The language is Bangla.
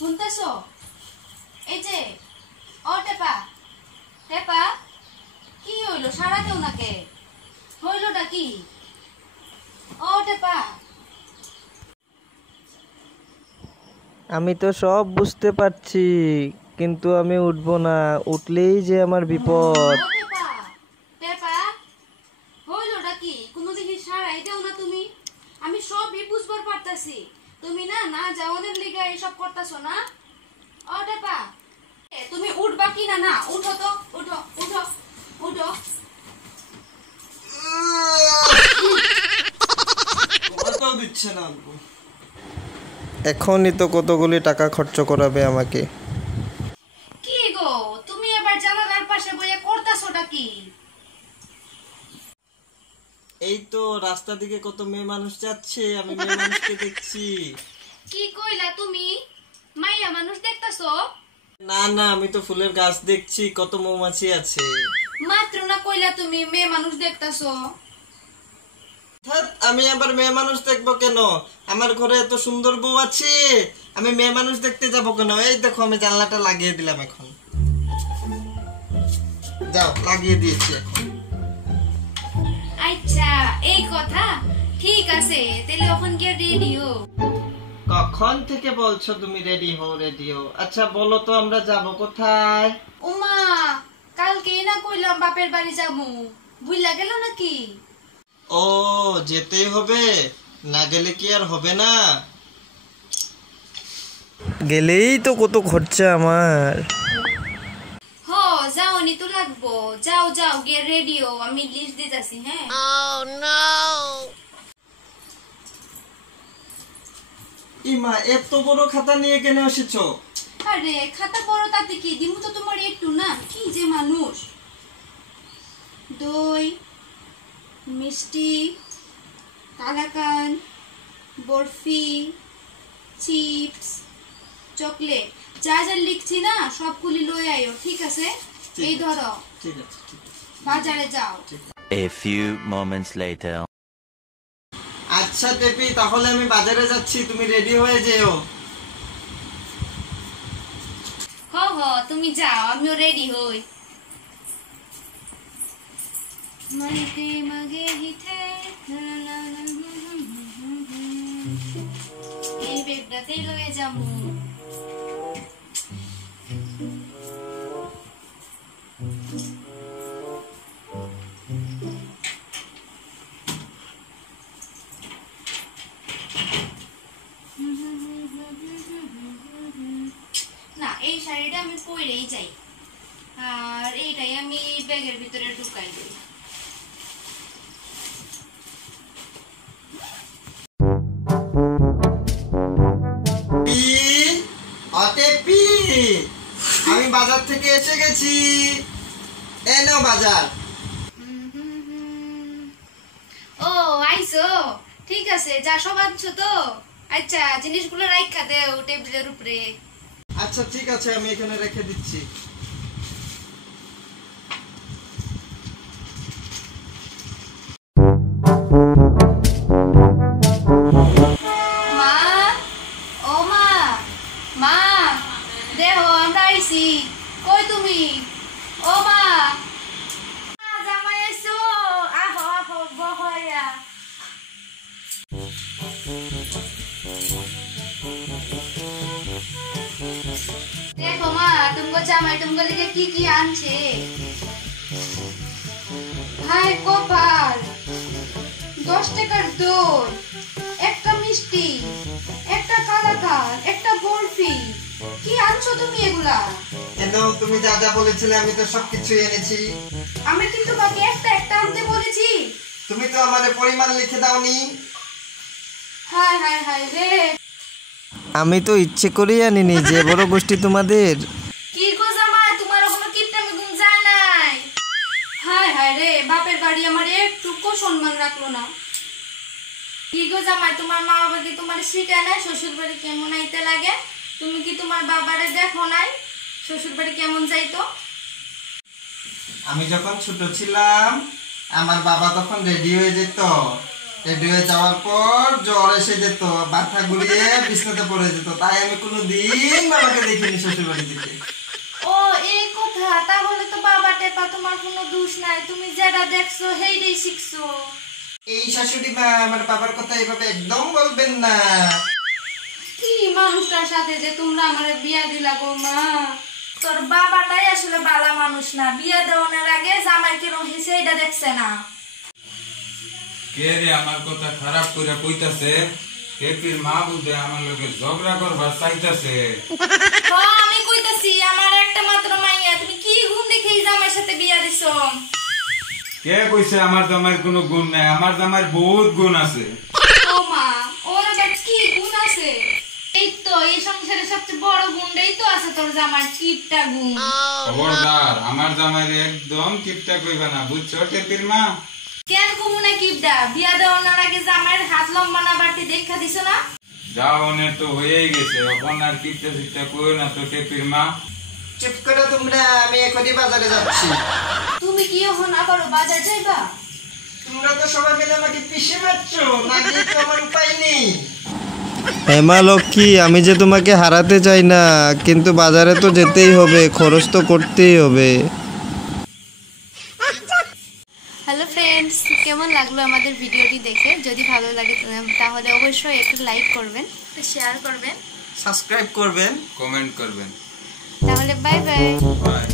শুনতেছো? এই যে ও টেপা টেপা, কি হইলো? সারা দেও নাকে, হইলোটা কি? ও টেপা, আমি তো সব বুঝতে পারছি, কিন্তু আমি উঠবো না। উঠলেই যে আমার বিপদ। ও টেপা টেপা, হইলোটা কি? কোনো দিকে সারাই দেও না তুমি। আমি সবই বুঝবার পারতাছি, তুমি না না যাওয়ানের লিগা এসব করতেছো না। ও টেপা, তুমি উঠবা কি না? না উঠো তো, উঠো উঠো উঠো। কথাও দিচ্ছে না। এখনই তো কতগুলি টাকা খরচ করাবে আমাকে। কি গো, তুমি এবার জানালার পাশে বইয়ে করতাছোটা কি? এই তো রাস্তা দিকে কত মেয়ে মানুষ যাচ্ছে, আমি মেয়ে মানুষকে দেখছি। কি কইলা তুমি? মাইয়া মানুষ দেখতাছো? না না, আমি তো ফুলের গাছ দেখছি, কত মৌমাছি আছে। মাত্র না কইলা তুমি মেয়ে মানুষ দেখতাছো। ধ্যাৎ, আমি আবার মেয়ে মানুষ দেখবো কেন? আমার ঘরে এত সুন্দর বউ আছে, আমি মেয়ে মানুষ দেখতে যাবো কেন? এই দেখো, আমি জানলাটা লাগিয়ে দিলাম এখন। যাও, লাগিয়ে দিয়েছি এখন। আচ্ছা এই কথা, ঠিক আছে, তাহলে ওখান গিয়ে রেডি হো। কখন থেকে বলছো তুমি রেডি হও রেডি হও? আচ্ছা বলো তো, আমরা যাব কোথায়? উমা, কালকে না কইলাম বাপের বাড়ি যাবো, ভুইলা গেল নাকি? ও, যেতেই হবে, না গেলে কি আর হবে না? গেলেই তো কত খরচা আমার। হ, যাওনি তো লাগবো। যাও যাও গিয়ে রেডি হো, আমি লিস্ট দিতেছি। হ্যাঁ, ইমা, এত বড় খাতা নিয়ে কেন এসেছো? আরে খাতা বড় তাতে কি, দিমু তো তোমার একটু না, কি যে মানুষ। দই, মিষ্টি, কালাকান, বরফি, চিপস, চকলেট, যা যা লিখছি না সবগুলি লয়ে আইও, ঠিক আছে? এই ধরো, ঠিক আছে ঠিক আছে। বাজারে যাও। A few moments later. আচ্ছা টেপি, তাহলে আমি বাজারে যাচ্ছি, তুমি রেডি হয়ে যেও। হ হ, তুমি যাও, আমিও রেডি হই। মনেতে মাগে হিথে, এই বেগটাতে লয়ে যাবো। না, এই শাড়িটা আমি পরেই যাই, আর এইটাই আমি ব্যাগের ভিতরে ঢুকাই দিই। টেপি, আমি বাজার থেকে এসে গেছি, এই নাও বাজার। ও আইসো, ঠিক আছে, যা সব আনছো তো? আচ্ছা, জিনিসগুলো রাইখা দেও টেবিলের উপরে। আচ্ছা ঠিক আছে, আমি এখানে রেখে দিচ্ছি। মা, ও মা, মা, দেখো আমরা আইছি। কই তুমি? ও মা, জামাই আইছো, আহো আহো, বহয়া। দেখো মা, তুমি জামাই তোমার লিগে কি কি আনছে। হাই কপাল, 10 টাকার দই, একটা মিষ্টি, একটা কালাকান, একটা বরফি। কি আনছো তুমি এগুলা? কেন, তুমি যা যা বলেছিলে আমি তো সবকিছু এনেছি। আমি কিন্তু বাকি একটা একটা আনতে বলেছি। তুমি তো আমারে পরিমাণ লিখে দাওনি। হায় হায় হায় রে, আমি তো ইচ্ছে করেই আনিনি, যে বড় গোষ্ঠী তোমাদের। কি গো জামাই, তোমার কোনো কিপটামি গুণ যায় নাই? হায় হায় রে, বাপের বাড়ি আমার একটুকু সম্মান রাখলো না। কি গো জামাই, তোমার মা বাবা কি তোমার শিখায় নাই শ্বশুর বাড়ি কেমন আইতে লাগে? তুমি কি তোমার বাবারে দেখো নাই শ্বশুর বাড়ি কেমন যাইতো? আমি যখন ছোট ছিলাম, আমার বাবা তখন রেডি হয়ে যেত, রেডি হয়ে যাওয়ার পর জ্বর এসে যেত, মাথা ঘুরিয়ে বিছনাতে পড়ে যেত, তাই আমি কোনোদিন বাবাকে দেখিনি শ্বশুর বাড়ি থেকে। ও এই কথা, তাহলে তো বাবা টেপা তোমার কোনো দোষ নাই, তুমি যেটা দেখছো সেইটাই শিখছো। এই শাশুড়ি মা, আমার বাবার কথা এইভাবে একদম বলবেন না। কি মানুষটার সাথে যে তোমরা আমারে বিয়া দিলা গো মা। তোর বাবাটাই আসলে বালা মানুষ না, বিয়া দেওয়ানোর আগে জামাই কিরম হয়েছে এটা দেখছে না। কে রে আমার কথা খারাপ করে কইতাছে? কেপির মা বুঝে আমার লোকে ঝগড়া করবার চাইতাছে। আমি কইতাছি আমার একটা মাত্র মাইয়া, তুমি কি গুণ দেখে এই জামাইয়ের সাথে বিয়া দিছো? কে কইছে আমার জামাইয়ের কোনো গুণ নাই? আমার জামাইয়ের বহুত গুণ আছে। ও মা, ওর আবার কি গুণ আছে? এই তো এই সংসারে সবচেয়ে বড় গুণটাই তো আছে তোর জামার, কিপটা গুণ। খবরদার, আমার জামাইয়ের একদম কিপটা কইবা না, বুঝছো কেপির মা? কেন কমু না কিপটা? বিয়া দেওয়ানোর আগে জামাইয়ের হাত লম্বা না বাড়তি দেখা দিছো না? যাও অনেক তো হয়েই গেছে, এখন আর কিপটা চিপটা কইও না তো কেপির মা। চুপ করো তোমরা, আমি এখনই বাজারে যাচ্ছি। তুমি কি এখন আবারও বাজার যাইবা? তোমরা তো সবাই মিলে আমাকে পিষে মারছো, না দিয়ে তো আমার উপায় নেই। হেমা লক্ষ্মী, আমি যে তোমাকে হারাতে চাই না, কিন্তু বাজারে তো যেতেই হবে, খরচ তো করতেই হবে। হ্যালো ফ্রেন্ডস, কেমন লাগলো আমাদের ভিডিওটি দেখে? যদি ভালো লাগে তাহলে অবশ্যই একটু লাইক করবেন, শেয়ার করবেন, সাবস্ক্রাইব করবেন, কমেন্ট করবেন। তাহলে বাই বাই। বাই।